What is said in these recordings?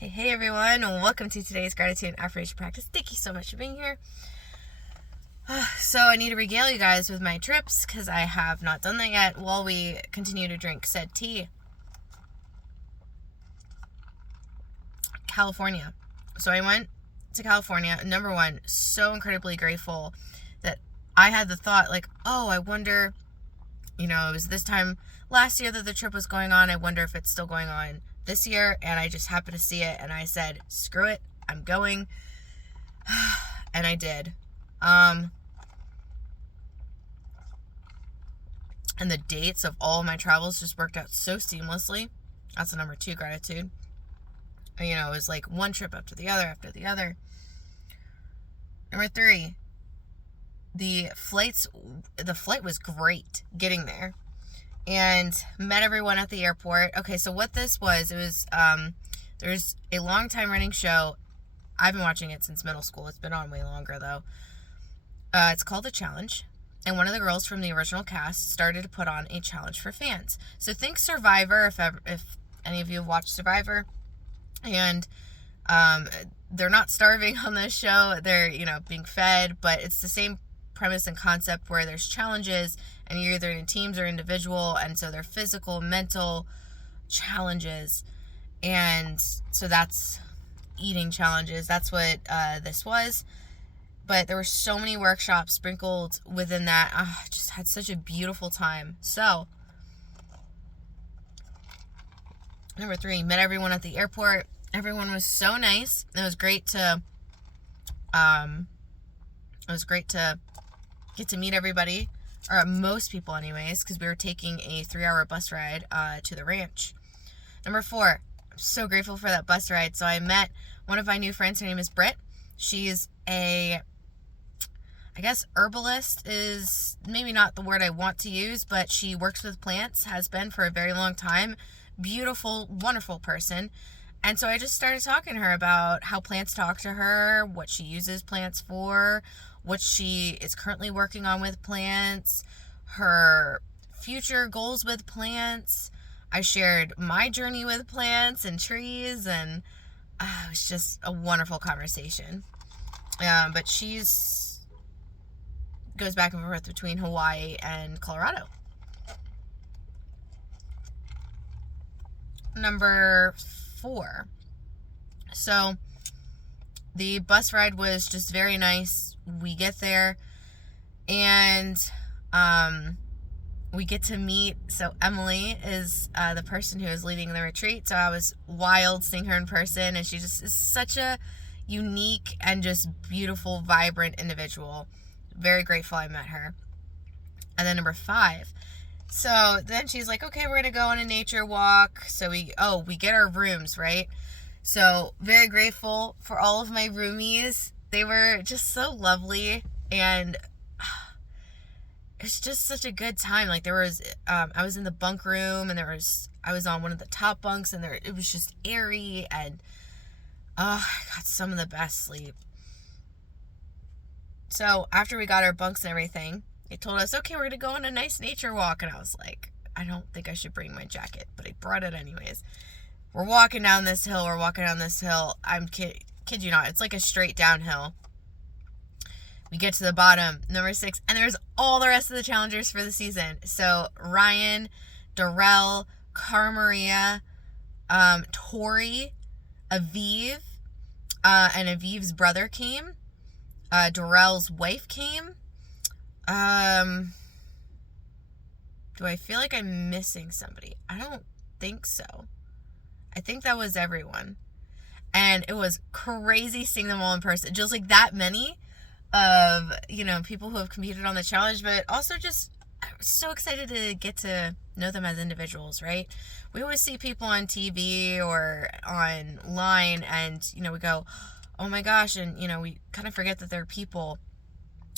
Hey everyone, welcome to today's gratitude and affirmation practice. Thank you so much for being here. So I need to regale you guys with my trips because I have not done that yet while we continue to drink said tea. California. So I went to California. Number one, so incredibly grateful that I had the thought I wonder, it was this time last year that the trip was going on. I wonder if it's still going on this year, and I just happened to see it, and I said, screw it, I'm going. And I did. And the dates of all of my travels just worked out so seamlessly. That's the number 2 gratitude. It was like one trip after the other. Number 3, the flight was great getting there. And met everyone at the airport. Okay, so what this was, it was, there's a long time running show. I've been watching it since middle school. It's been on way longer, though. It's called The Challenge. And one of the girls from the original cast started to put on a challenge for fans. So think Survivor, if any of you have watched Survivor. And they're not starving on this show. They're, being fed. But it's the same premise and concept where there's challenges and you're either in teams or individual, and so they're physical, mental challenges. And so that's eating challenges. That's what this was. But there were so many workshops sprinkled within that. I just had such a beautiful time. So number 3, met everyone at the airport. Everyone was so nice. It was great to get to meet everybody, or most people anyways, because we were taking a 3-hour bus ride to the ranch. Number 4, I'm so grateful for that bus ride. So I met one of my new friends. Her name is Britt. She's herbalist is maybe not the word I want to use, but she works with plants, has been for a very long time. Beautiful, wonderful person. And so I just started talking to her about how plants talk to her, what she uses plants for, what she is currently working on with plants, her future goals with plants. I shared my journey with plants and trees, and it was just a wonderful conversation. But she's goes back and forth between Hawaii and Colorado. Number 4. So the bus ride was just very nice. We get there and we get to meet. So Emily is the person who is leading the retreat. So I was wild seeing her in person, and she just is such a unique and just beautiful, vibrant individual. Very grateful I met her. And then number 5. So then she's like, okay, we're going to go on a nature walk. So we get our rooms, right? So very grateful for all of my roomies. They were just so lovely, and it's just such a good time. Like there was, I was in the bunk room, and I was on one of the top bunks, and it was just airy, and I got some of the best sleep. So after we got our bunks and everything, they told us, okay, we're going to go on a nice nature walk. And I was like, I don't think I should bring my jacket, but I brought it anyways. We're walking down this hill. I'm kid you not. It's like a straight downhill. We get to the bottom, number 6, and there's all the rest of the challengers for the season. So Ryan, Darrell, Cara Maria, Tori, Aviv, and Aviv's brother came. Darrell's wife came. Do I feel like I'm missing somebody? I don't think so. I think that was everyone. And it was crazy seeing them all in person. Just like that many of, people who have competed on the challenge, but also just I'm so excited to get to know them as individuals, right? We always see people on TV or online, and, we go, oh my gosh, and, we kind of forget that they're people.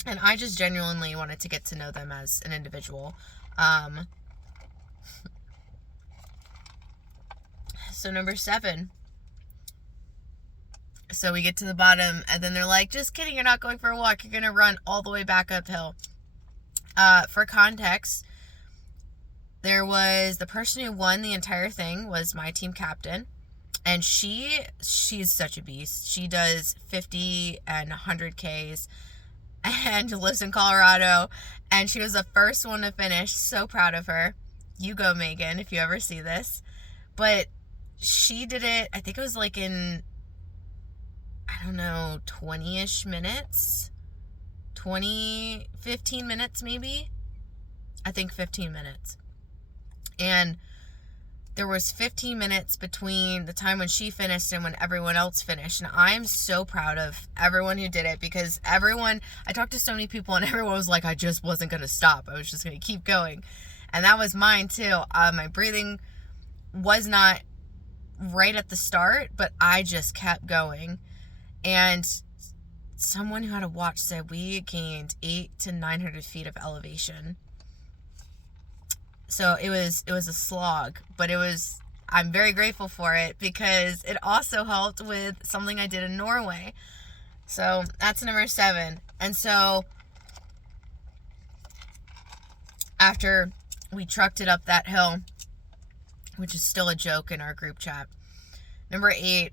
And I just genuinely wanted to get to know them as an individual. So number 7. So we get to the bottom, and then they're like, just kidding, you're not going for a walk. You're going to run all the way back uphill. For context, there was the person who won the entire thing was my team captain. And she's such a beast. She does 50 and 100 Ks and lives in Colorado, and she was the first one to finish. So proud of her. You go, Megan, if you ever see this. But she did it, I think it was like in, I don't know, 20-ish minutes. 15 minutes maybe. I think 15 minutes. And there was 15 minutes between the time when she finished and when everyone else finished. And I'm so proud of everyone who did it, because I talked to so many people and everyone was like, I just wasn't going to stop. I was just going to keep going. And that was mine too. My breathing was not right at the start, but I just kept going. And someone who had a watch said we gained 800 to 900 feet of elevation. So it was a slog, but I'm very grateful for it, because it also helped with something I did in Norway. So that's number 7. And so after we trucked it up that hill, which is still a joke in our group chat. Number 8,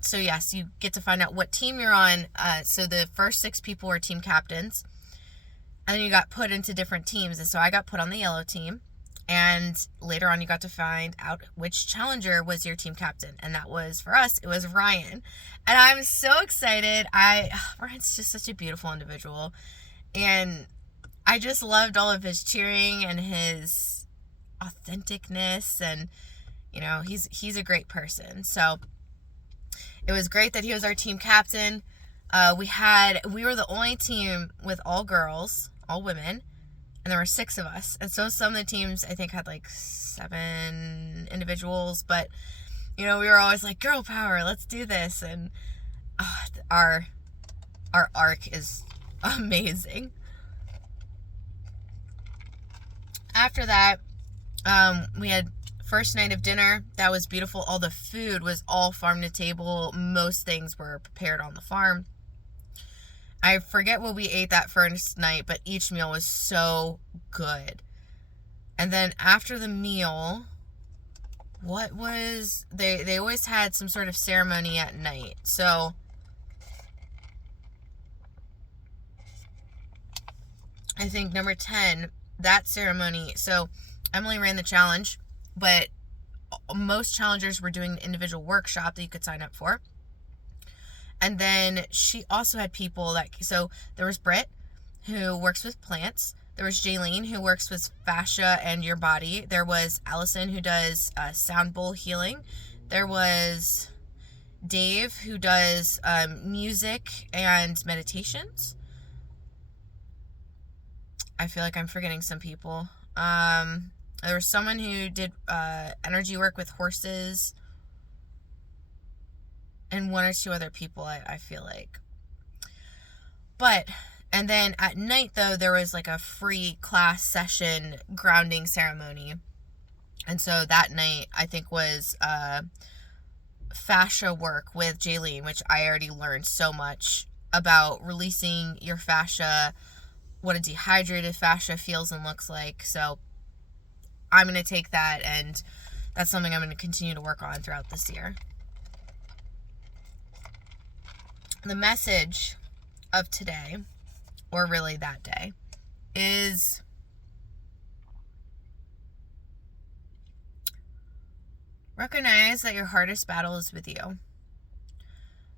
so yes, you get to find out what team you're on. So the first 6 people were team captains, and then you got put into different teams. And so I got put on the yellow team, and later on you got to find out which challenger was your team captain. And that was, for us, it was Ryan. And I'm so excited. Ryan's just such a beautiful individual. And I just loved all of his cheering and his authenticness, and he's a great person. So it was great that he was our team captain. We were the only team with all girls, all women, and there were 6 of us. And so some of the teams, I think, had like 7 individuals, but we were always like, girl power, let's do this. And our arc is amazing. After that, we had first night of dinner. That was beautiful. All the food was all farm to table. Most things were prepared on the farm. I forget what we ate that first night, but each meal was so good. And then after the meal, they always had some sort of ceremony at night. So I think number 10, that ceremony. So Emily ran the challenge, but most challengers were doing an individual workshop that you could sign up for. And then she also had people so there was Britt, who works with plants. There was Jaylene, who works with fascia and your body. There was Allison, who does sound bowl healing. There was Dave, who does music and meditations. I feel like I'm forgetting some people. There was someone who did energy work with horses, and 1 or 2 other people, I feel like. And then at night, though, there was like a free class session grounding ceremony. And so that night, I think, was fascia work with Jaylene, which I already learned so much about releasing your fascia, what a dehydrated fascia feels and looks like. So I'm going to take that, and that's something I'm going to continue to work on throughout this year. The message of today, or really that day, is recognize that your hardest battle is with you.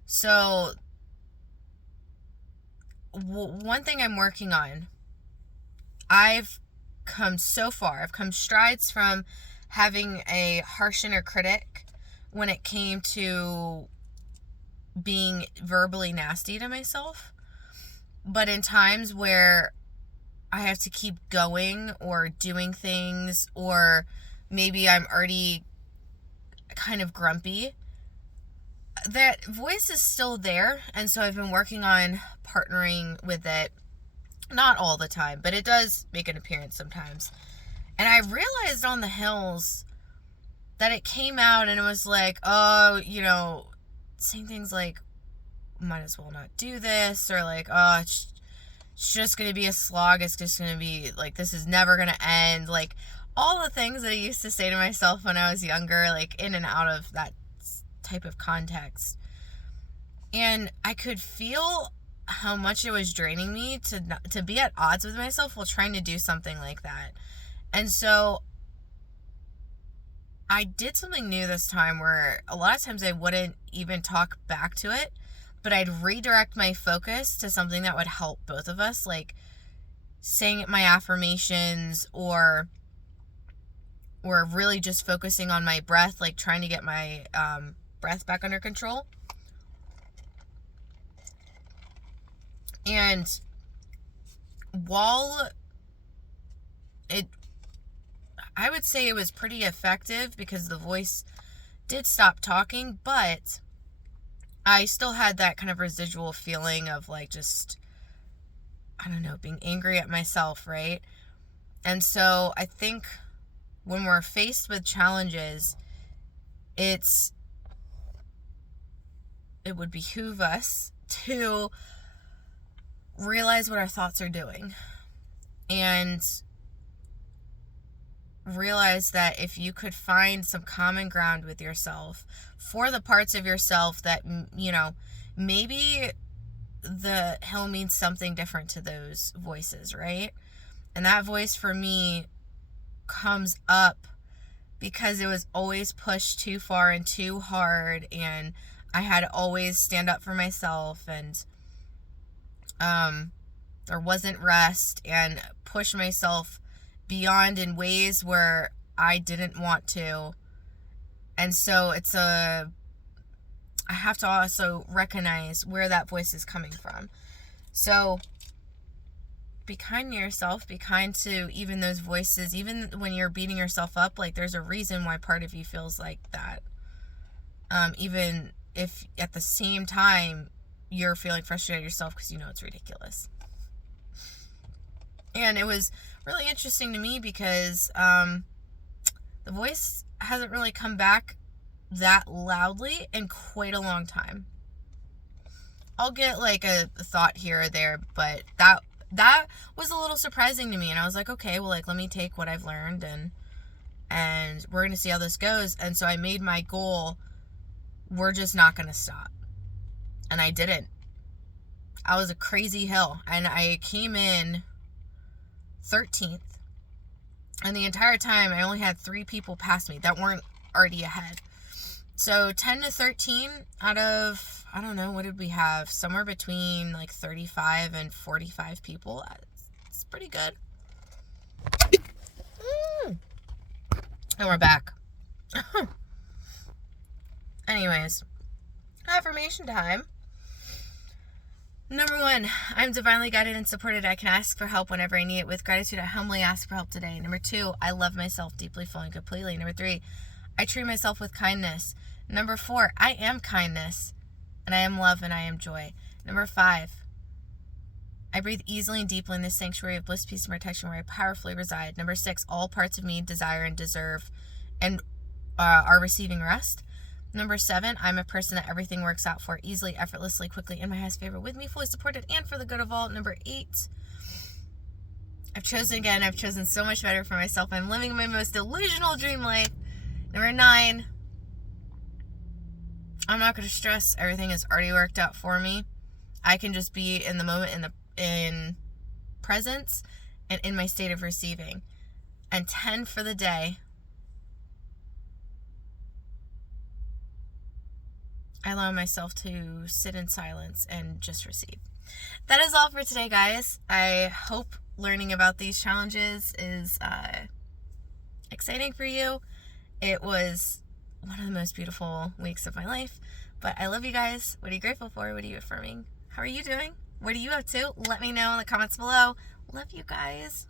So one thing I'm working on, I've come so far. I've come strides from having a harsh inner critic when it came to being verbally nasty to myself. But in times where I have to keep going or doing things, or maybe I'm already kind of grumpy, that voice is still there. And so I've been working on partnering with it. Not all the time, but it does make an appearance sometimes. And I realized on the hills that it came out, and it was like, saying things like, might as well not do this, or like, it's just going to be a slog. It's just going to be like, this is never going to end. Like all the things that I used to say to myself when I was younger, like in and out of that type of context. And I could feel how much it was draining me to be at odds with myself while trying to do something like that. And so I did something new this time where a lot of times I wouldn't even talk back to it, but I'd redirect my focus to something that would help both of us, like saying my affirmations or really just focusing on my breath, like trying to get my breath back under control. And while I would say it was pretty effective because the voice did stop talking, but I still had that kind of residual feeling of like just, I don't know, being angry at myself, right? And so I think when we're faced with challenges, it would behoove us to realize what our thoughts are doing and realize that if you could find some common ground with yourself for the parts of yourself that, you know, maybe the hill means something different to those voices, right? And that voice for me comes up because it was always pushed too far and too hard, and I had to always stand up for myself, and there wasn't rest, and push myself beyond in ways where I didn't want to. And so I have to also recognize where that voice is coming from. So be kind to yourself, be kind to even those voices, even when you're beating yourself up, like there's a reason why part of you feels like that. Even if at the same time you're feeling frustrated at yourself because you know it's ridiculous. And it was really interesting to me because the voice hasn't really come back that loudly in quite a long time. I'll get like a thought here or there, but that was a little surprising to me, and I was like, okay, well, like, let me take what I've learned and we're going to see how this goes. And so I made my goal, we're just not going to stop. And I didn't. I was a crazy hill, and I came in 13th. And the entire time, I only had 3 people pass me that weren't already ahead. So 10 to 13 out of, I don't know, what did we have? Somewhere between like 35 and 45 people. It's pretty good. And we're back. Anyways, affirmation time. Number 1, I'm divinely guided and supported. I can ask for help whenever I need it. With gratitude, I humbly ask for help today. Number 2, I love myself deeply, fully, and completely. Number 3, I treat myself with kindness. Number 4, I am kindness, and I am love, and I am joy. Number 5, I breathe easily and deeply in this sanctuary of bliss, peace, and protection where I powerfully reside. Number 6, all parts of me desire and deserve and are receiving rest. Number 7, I'm a person that everything works out for easily, effortlessly, quickly, in my highest favor, with me, fully supported, and for the good of all. Number 8, I've chosen so much better for myself. I'm living my most delusional dream life. Number 9, I'm not going to stress. Everything is already worked out for me. I can just be in the moment, in presence, and in my state of receiving. And 10 for the day, I allow myself to sit in silence and just receive. That is all for today, guys. I hope learning about these challenges is exciting for you. It was one of the most beautiful weeks of my life. But I love you guys. What are you grateful for? What are you affirming? How are you doing? What are you up to? Let me know in the comments below. Love you guys.